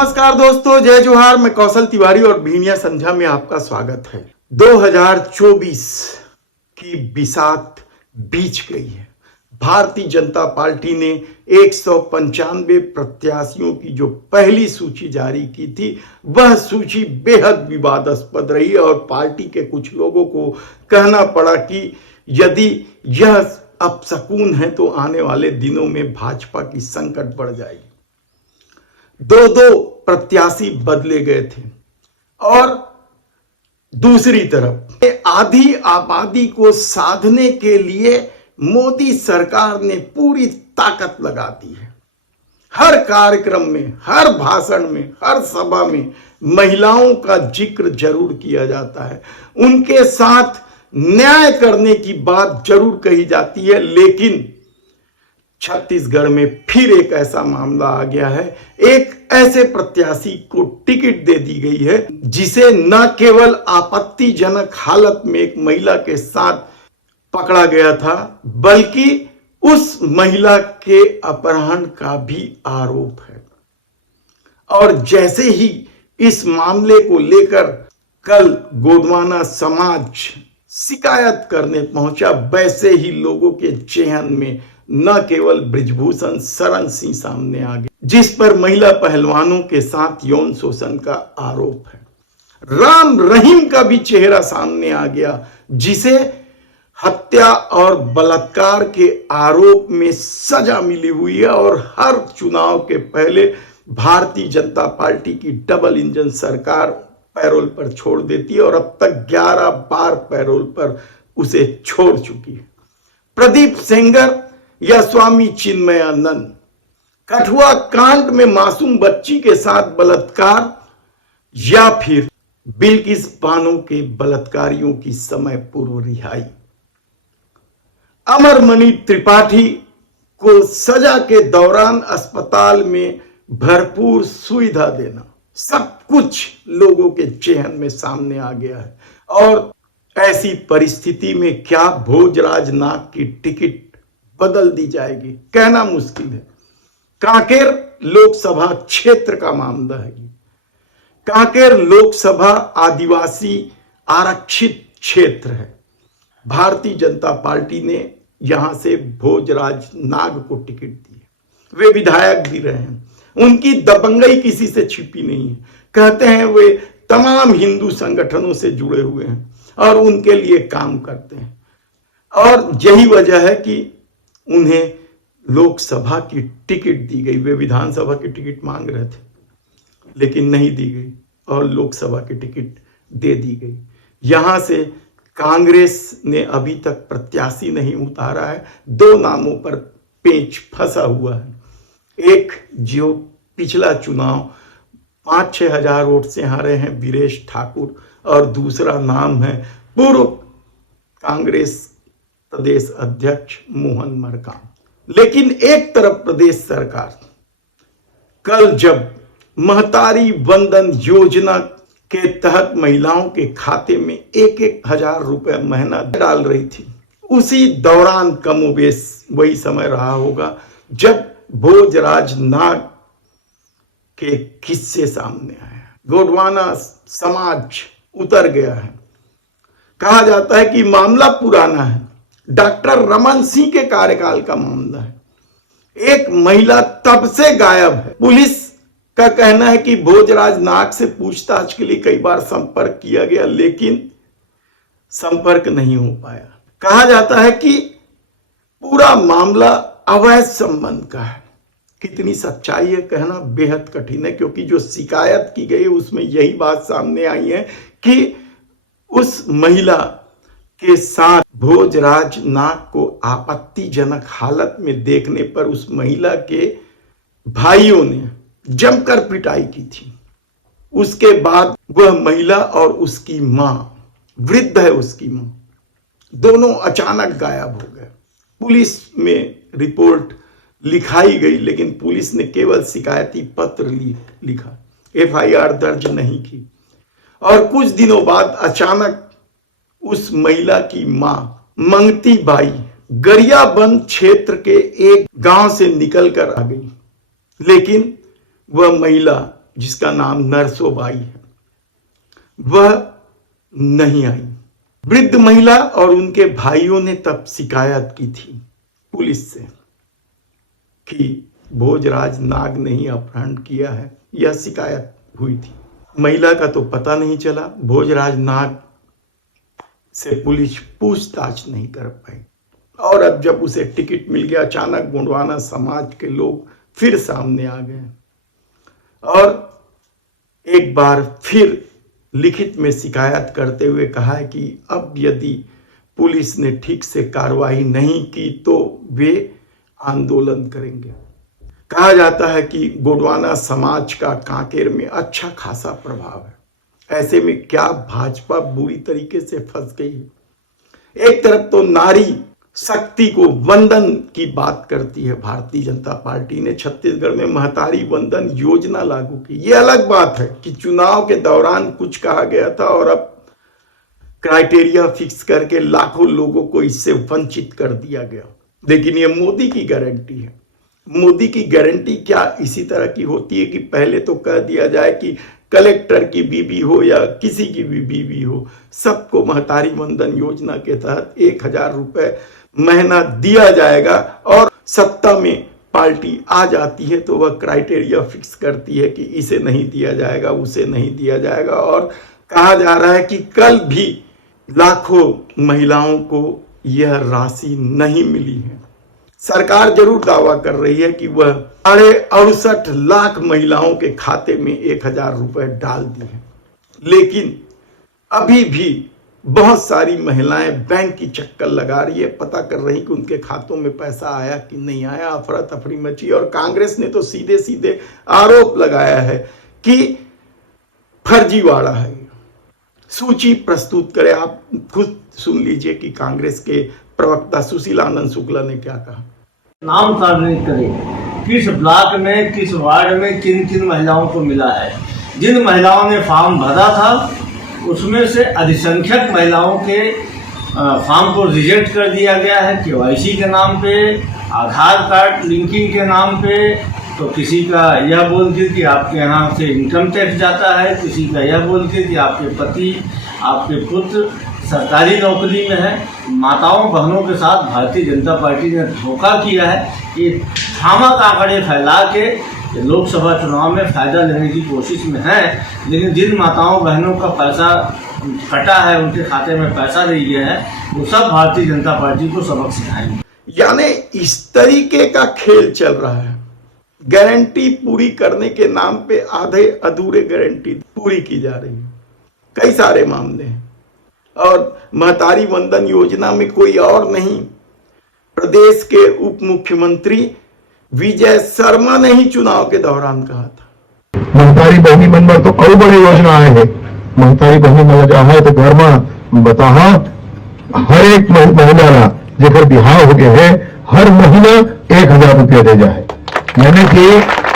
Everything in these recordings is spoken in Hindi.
नमस्कार दोस्तों, जय जोहार। मैं कौशल तिवारी और भीनिया संध्या में आपका स्वागत है। 2024 की बिसात बीत गई है। भारतीय जनता पार्टी ने 195 प्रत्याशियों की जो पहली सूची जारी की थी, वह सूची बेहद विवादास्पद रही और पार्टी के कुछ लोगों को कहना पड़ा कि यदि यह अपशकुन है तो आने वाले दिनों में भाजपा की संकट बढ़ जाएगी। दो प्रत्याशी बदले गए थे और दूसरी तरफ आधी आबादी को साधने के लिए मोदी सरकार ने पूरी ताकत लगा दी है। हर कार्यक्रम में, हर भाषण में, हर सभा में महिलाओं का जिक्र जरूर किया जाता है, उनके साथ न्याय करने की बात जरूर कही जाती है। लेकिन छत्तीसगढ़ में फिर एक ऐसा मामला आ गया है। एक ऐसे प्रत्याशी को टिकट दे दी गई है जिसे न केवल आपत्तिजनक हालत में एक महिला के साथ पकड़ा गया था, बल्कि उस महिला के अपहरण का भी आरोप है। और जैसे ही इस मामले को लेकर कल गोंडवाना समाज शिकायत करने पहुंचा, वैसे ही लोगों के चेहन में न केवल बृजभूषण शरण सिंह सामने आ गए, जिस पर महिला पहलवानों के साथ यौन शोषण का आरोप है। राम रहीम का भी चेहरा सामने आ गया, जिसे हत्या और बलात्कार के आरोप में सजा मिली हुई है और हर चुनाव के पहले भारतीय जनता पार्टी की डबल इंजन सरकार पैरोल पर छोड़ देती है और अब तक 11 बार पैरोल पर उसे छोड़ चुकी है। प्रदीप सेंगर या स्वामी चिन्मयानंद, कठुआ कांड में मासूम बच्ची के साथ बलात्कार, या फिर बिल्किस बानो के बलात्कारियों की समय पूर्व रिहाई। अमरमणि त्रिपाठी को सजा के दौरान अस्पताल में भरपूर सुविधा देना, सब कुछ लोगों के चेहन में सामने आ गया है। और ऐसी परिस्थिति में क्या भोजराज नाग की टिकट बदल दी जाएगी, कहना मुश्किल है। कांकेर लोकसभा क्षेत्र का मामला है। कांकेर लोकसभा आदिवासी आरक्षित क्षेत्र है। भारतीय जनता पार्टी ने यहां से भोजराज नाग को टिकट दी है। वे विधायक भी रहे हैं, उनकी दबंगई किसी से छिपी नहीं है। कहते हैं वे तमाम हिंदू संगठनों से जुड़े हुए हैं और उनके लिए काम करते हैं, और यही वजह है कि उन्हें लोकसभा की टिकट दी गई। वे विधानसभा की टिकट मांग रहे थे लेकिन नहीं दी गई और लोकसभा की टिकट दे दी गई। यहां से कांग्रेस ने अभी तक प्रत्याशी नहीं उतारा है। 2 नामों पर पेच फंसा हुआ है। एक जो पिछला चुनाव 5-6 हजार वोट से हारे हैं, वीरेश ठाकुर, और दूसरा नाम है पूर्व कांग्रेस प्रदेश अध्यक्ष मोहन मरकाम। लेकिन एक तरफ प्रदेश सरकार कल जब महतारी वंदन योजना के तहत महिलाओं के खाते में 1-1 हजार रुपए महीना डाल रही थी, उसी दौरान कमोबेश वही समय रहा होगा जब भोजराज नाग के किस्से सामने आए। गोंडवाना समाज उतर गया है। कहा जाता है कि मामला पुराना है, डॉक्टर रमन सिंह के कार्यकाल का मामला है। एक महिला तब से गायब है। पुलिस का कहना है कि भोजराज नाग से पूछताछ के लिए कई बार संपर्क किया गया, लेकिन संपर्क नहीं हो पाया। कहा जाता है कि पूरा मामला अवैध संबंध का है। कितनी सच्चाई है कहना बेहद कठिन है, क्योंकि जो शिकायत की गई उसमें यही बात सामने आई है कि उस महिला के साथ भोजराज नाग को आपत्तिजनक हालत में देखने पर उस महिला के भाइयों ने जमकर पिटाई की थी। उसके बाद वह महिला और उसकी मां, वृद्ध है उसकी मां, दोनों अचानक गायब हो गए। पुलिस में रिपोर्ट लिखाई गई, लेकिन पुलिस ने केवल शिकायती पत्र लिखा, FIR दर्ज नहीं की। और कुछ दिनों बाद अचानक उस महिला की मां मंगती बाई गरियाबंद क्षेत्र के एक गांव से निकलकर आ गई, लेकिन वह महिला जिसका नाम नरसोबाई है, वह नहीं आई। वृद्ध महिला और उनके भाइयों ने तब शिकायत की थी पुलिस से कि भोजराज नाग ने ही अपहरण किया है, यह शिकायत हुई थी। महिला का तो पता नहीं चला, भोजराज नाग से पुलिस पूछताछ नहीं कर पाई। और अब जब उसे टिकट मिल गया, अचानक गोंडवाना समाज के लोग फिर सामने आ गए और एक बार फिर लिखित में शिकायत करते हुए कहा है कि अब यदि पुलिस ने ठीक से कार्रवाई नहीं की तो वे आंदोलन करेंगे। कहा जाता है कि गोंडवाना समाज का कांकेर में अच्छा खासा प्रभाव है। ऐसे में क्या भाजपा बुरी तरीके से फंस गई है। एक तरफ तो नारी शक्ति को वंदन की बात करती है भारतीय जनता पार्टी ने, छत्तीसगढ़ में महतारी वंदन योजना लागू की। यह अलग बात है कि चुनाव के दौरान कुछ कहा गया था और अब क्राइटेरिया फिक्स करके लाखों लोगों को इससे वंचित कर दिया गया। लेकिन यह मोदी की गारंटी है। मोदी की गारंटी क्या इसी तरह की होती है कि पहले तो कह दिया जाए कि कलेक्टर की बीवी हो या किसी की भी बीवी हो, सबको महतारी वंदन योजना के तहत 1,000 रुपए महीना दिया जाएगा और सत्ता में पार्टी आ जाती है तो वह क्राइटेरिया फिक्स करती है कि इसे नहीं दिया जाएगा, उसे नहीं दिया जाएगा। और कहा जा रहा है कि कल भी लाखों महिलाओं को यह राशि नहीं मिली है। सरकार जरूर दावा कर रही है कि वह 68 लाख महिलाओं के खाते में 1,000 रुपए डाल दी है, लेकिन अभी भी बहुत सारी महिलाएं बैंक की चक्कर लगा रही है, पता कर रही कि उनके खातों में पैसा आया कि नहीं आया। अफरा तफरी मची और कांग्रेस ने तो सीधे सीधे आरोप लगाया है कि फर्जीवाड़ा है। सूची प्रस्तुत करे, आप खुद सुन लीजिए कि कांग्रेस के प्रवक्ता सुशील आनंद शुक्ला ने क्या कहा। नाम सार्वजनिक करें किस ब्लॉक में, किस वार्ड में किन किन महिलाओं को मिला है। जिन महिलाओं ने फॉर्म भरा था उसमें से अधिसंख्यक महिलाओं के फॉर्म को रिजेक्ट कर दिया गया है केवाईसी के नाम पे, आधार कार्ड लिंकिंग के नाम पे। तो किसी का यह बोल के कि आपके यहाँ से इनकम टैक्स जाता है, किसी का यह बोल के कि आपके पति आपके पुत्र सरकारी नौकरी में है। माताओं बहनों के साथ भारतीय जनता पार्टी ने धोखा किया है। ये भ्रामक आंकड़े फैला के लोकसभा चुनाव में फायदा लेने की कोशिश में है, लेकिन जिन माताओं बहनों का पैसा कटा है, उनके खाते में पैसा नहीं गया है, वो सब भारतीय जनता पार्टी को सबक सिखाएंगे। यानी इस तरीके का खेल चल रहा है। गारंटी पूरी करने के नाम पे आधे अधूरे गारंटी पूरी की जा रही है। कई सारे मामले हैं और महतारी वंदन योजना में कोई और नहीं, प्रदेश के उप मुख्यमंत्री विजय शर्मा ने ही चुनाव के दौरान कहा था। महतारी बहनी बनवा तो और बड़ी योजना आए है। महतारी बहनी मन जहाँ है तो घर में बता हर एक महिला जेकर बिहार हो गया है हर महीना 1,000 रुपया दे जाए। यानी कि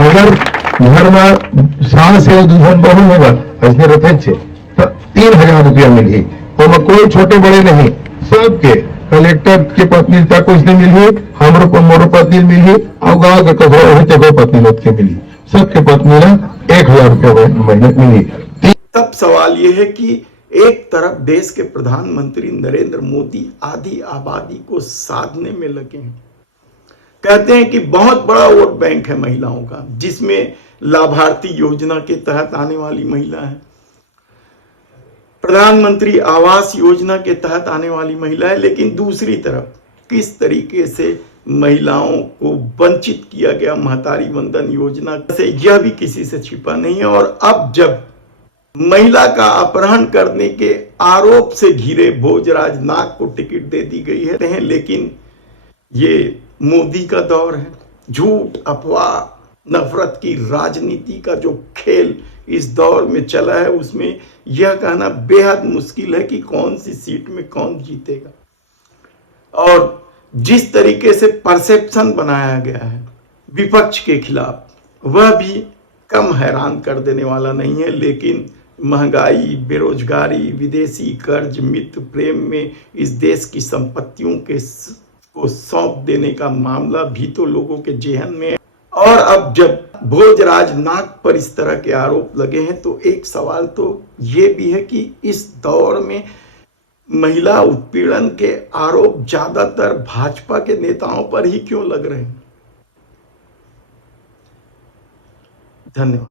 अगर घर में सास है दूसर बहू होगा ऐसे रथे छे तो 3,000 रुपया मिली। तो कोई छोटे बड़े नहीं, सबके कलेक्टर के पत्नी तक कुछ नहीं मिली, हमरो को मोरो पत्नी मिली और गाँव के कहो पत्नी लोग के मिली, सबके पत्नी 1,000 रुपया महीने मिली। तब सवाल यह है कि एक तरफ देश के प्रधानमंत्री नरेंद्र मोदी आधी आबादी को साधने में लगे हैं। कहते हैं कि बहुत बड़ा वोट बैंक है महिलाओं का, जिसमें लाभार्थी योजना के तहत आने वाली महिला है, प्रधानमंत्री आवास योजना के तहत आने वाली महिला है। लेकिन दूसरी तरफ किस तरीके से महिलाओं को वंचित किया गया महतारी वंदन योजना से, यह भी किसी से छिपा नहीं है। और अब जब महिला का अपहरण करने के आरोप से घिरे भोजराज नाग को टिकट दे दी गई है, लेकिन ये मोदी का दौर है। झूठ, अफवाह, नफरत की राजनीति का जो खेल इस दौर में चला है, उसमें यह कहना बेहद मुश्किल है कि कौन सी सीट में कौन जीतेगा। और जिस तरीके से परसेप्शन बनाया गया है विपक्ष के खिलाफ, वह भी कम हैरान कर देने वाला नहीं है। लेकिन महंगाई, बेरोजगारी, विदेशी कर्ज, मित्र प्रेम में इस देश की संपत्तियों को सौंप देने का मामला भी तो लोगों के जेहन में है। और अब जब भोजराज नाग पर इस तरह के आरोप लगे हैं तो एक सवाल तो ये भी है कि इस दौर में महिला उत्पीड़न के आरोप ज्यादातर भाजपा के नेताओं पर ही क्यों लग रहे हैं। धन्यवाद।